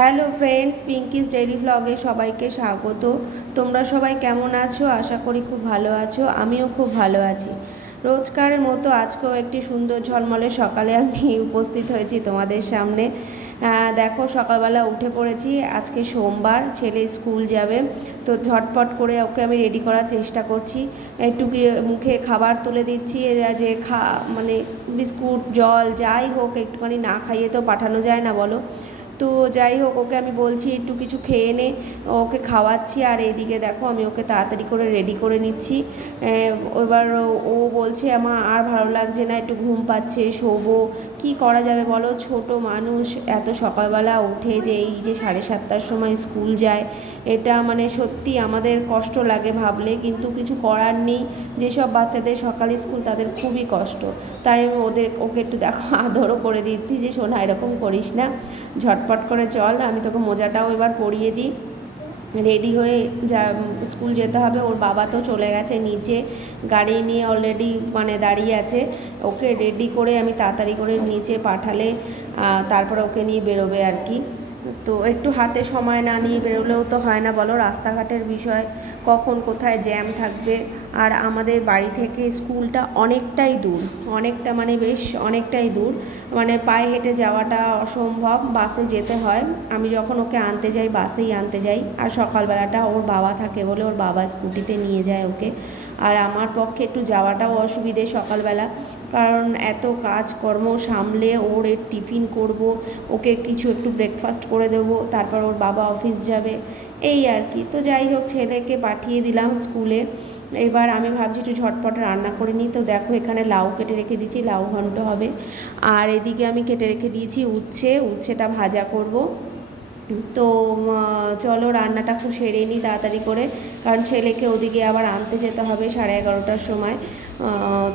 Hello friends, Pinki's daily ভ্লগে সবাইকে স্বাগত। তোমরা সবাই কেমন আছো? আশা করি খুব ভালো আছো। আমিও খুব ভালো আছি। রোজকারের মতো আজকেও একটি সুন্দর ঝলমলে সকালে আমি উপস্থিত হয়েছি তোমাদের সামনে। দেখো, সকালবেলা উঠে পড়েছি। আজকে সোমবার, ছেলে স্কুল যাবে, তো ঝটপট করে ওকে আমি রেডি করার চেষ্টা করছি। একটু মুখে খাবার তুলে দিচ্ছি, যে মানে বিস্কুট, জল যাই হোক, একটুখানি না খাইয়ে তো পাঠানো যায় না, বলো। তো যাই হোক, ওকে আমি বলছি একটু কিছু খেয়ে নে, ওকে খাওয়াচ্ছি। আর এইদিকে দেখো, আমি ওকে তাড়াতাড়ি করে রেডি করে নিচ্ছি। এবার ও বলছে আমার আর ভালো লাগছে না, একটু ঘুম পাচ্ছে, শোবো। কি করা যাবে বলো, ছোট মানুষ, এত সকালবেলা উঠে যে এই যে 7:30টার সময় স্কুল যায়, এটা মানে সত্যি আমাদের কষ্ট লাগে ভাবলে, কিন্তু কিছু করার নেই। যেসব বাচ্চাদের সকালে স্কুল তাদের খুবই কষ্ট। তাই আমি ওকে একটু দেখো আদরও করে দিচ্ছি যে শোনা, এরকম করিস না, ঝটপট করে চল, আমি তোকে মোজাটাও এবার পরিয়ে দিই। রেডি হয়ে যা স্কুল যেতে হবে। ওর বাবা তো চলে গেছে নিচে, গাড়ি নিয়ে অলরেডি মানে দাঁড়িয়ে আছে। ওকে রেডি করে আমি তাড়াতাড়ি করে নিচে পাঠালে তারপরে ওকে নিয়ে বেরোবে আর কি। তো একটু হাতে সময় না নিয়ে বেরোলেও তো হয় না, বলো। রাস্তাঘাটের বিষয়, কখন কোথায় জ্যাম থাকবে। আর আমাদের বাড়ি থেকে স্কুলটা অনেকটাই দূর, অনেকটা মানে বেশ অনেকটাই দূর, মানে পায়ে হেঁটে যাওয়াটা অসম্ভব, বাসে যেতে হয়। আমি যখন ওকে আনতে যাই বাসেই আনতে যাই, আর সকালবেলাটা ওর বাবা থাকে বলে ওর বাবা স্কুটিতে নিয়ে যায় ওকে। আর আমার পক্ষে একটু যাওয়াটাও অসুবিধে সকালবেলা, কারণ এত কাজকর্ম সামলে ওর টিফিন করব, ওকে কিছু একটু ব্রেকফাস্ট করে দেবো, তারপর ওর বাবা অফিস যাবে, এই আর কি। তো যাই হোক, ছেলেকে পাঠিয়ে দিলাম স্কুলে। এবার আমি ভাবছি একটু ঝটপট রান্না করে নিই। তো দেখো, এখানে লাউ কেটে রেখে দিয়েছি, লাউ ঘন্ট হবে। আর এদিকে আমি কেটে রেখে দিয়েছি উচ্ছেটা ভাজা করব। তো চলো রান্নাটা খুব সেরে নিই তাড়াতাড়ি করে, কারণ ছেলেকে ওদিকে আবার আনতে যেতে হবে 11:30টার সময়।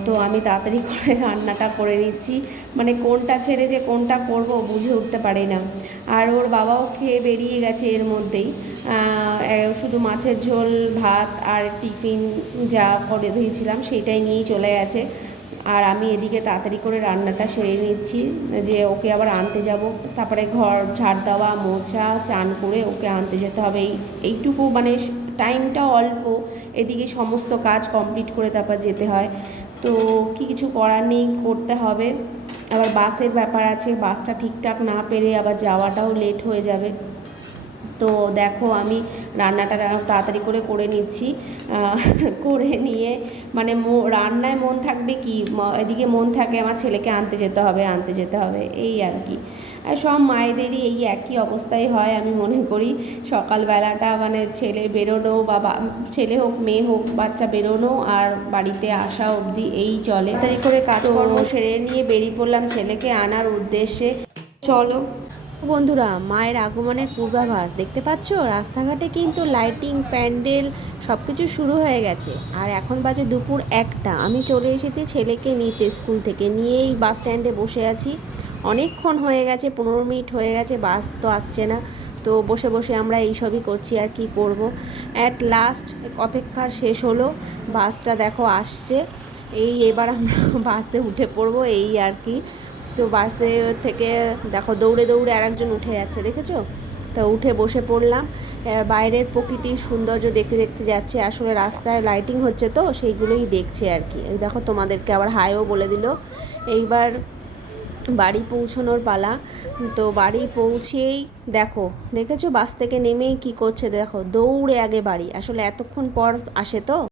তো আমি তাড়াতাড়ি করে রান্নাটা করে নিচ্ছি, মানে কোনটা ছেড়ে যে কোনটা করব বুঝে উঠতে পারি না। আর ওর বাবাও খেয়ে বেরিয়ে গেছে এর মধ্যেই, শুধু মাছের ঝোল, ভাত আর টিফিন যা করে দিয়েছিলাম সেইটাই নিয়েই চলে গেছে। আর আমি এদিকে তাড়াতাড়ি করে রান্নাটা সেরে নিচ্ছি, যে ওকে আবার আনতে যাব। তারপরে ঘর ঝাড় দেওয়া, মোছা, চান করে ওকে আনতে যেতে হবে। এইটুকু মানে টাইমটা অল্প, এদিকে সমস্ত কাজ কমপ্লিট করে তারপর যেতে হয়। তো কিছু করার নেই, করতে হবে। আবার বাসের ব্যাপার আছে, বাসটা ঠিকঠাক না পেরে আবার যাওয়াটাও লেট হয়ে যাবে। তো দেখো, আমি রান্নাটা তাড়াতাড়ি করে করে নিচ্ছি। করে নিয়ে মানে রান্নায় মন থাকবে কি, এদিকে মন থাকে আমার ছেলেকে আনতে যেতে হবে এই আর কি। আর সব মায়েদেরই এই একই অবস্থাই হয় আমি মনে করি। সকালবেলাটা মানে ছেলে বেরোনো বা ছেলে হোক মেয়ে হোক, বাচ্চা বেরোনো আর বাড়িতে আসা অবধি এই চলে। তাড়াতাড়ি করে কাজকর্ম সেরে নিয়ে বেরিয়ে পড়লাম ছেলেকে আনার উদ্দেশ্যে। চলো বন্ধুরা, মায়ের আগমনের পূর্বাভাস দেখতে পাচ্ছ, রাস্তাঘাটে কিন্তু লাইটিং, প্যান্ডেল সব কিছু শুরু হয়ে গেছে। আর এখন বাজে দুপুর 1টা, আমি চলে এসেছি ছেলেকে নিতে, স্কুল থেকে নিয়েই বাস স্ট্যান্ডে বসে আছি। অনেকক্ষণ হয়ে গেছে, 15 মিনিট হয়ে গেছে, বাস তো আসছে না। তো বসে বসে আমরা এইসবই করছি, আর কি করব। অ্যাট লাস্ট অপেক্ষা শেষ হলো, বাসটা দেখো আসছে। এবার আমরা বাসে উঠে পড়বো এই আর কি। তো বাসে থেকে দেখো দৌড়ে দৌড়ে আরেকজন উঠে যাচ্ছে, দেখেছো? তো উঠে বসে পড়লাম। বাইরের প্রকৃতির সৌন্দর্য দেখতে দেখতে যাচ্ছে, আসলে রাস্তায় লাইটিং হচ্ছে তো সেইগুলোই দেখছে আর কি। এই দেখো, তোমাদেরকে আবার হাইও বলে দিল। এইবার বাড়ি পৌঁছানোর পালা। তো বাড়ি পৌঁছেই দেখেছো বাস থেকে নেমেই কি করছে, দেখো দৌড়ে আগে বাড়ি, আসলে এতক্ষণ পর আসে তো।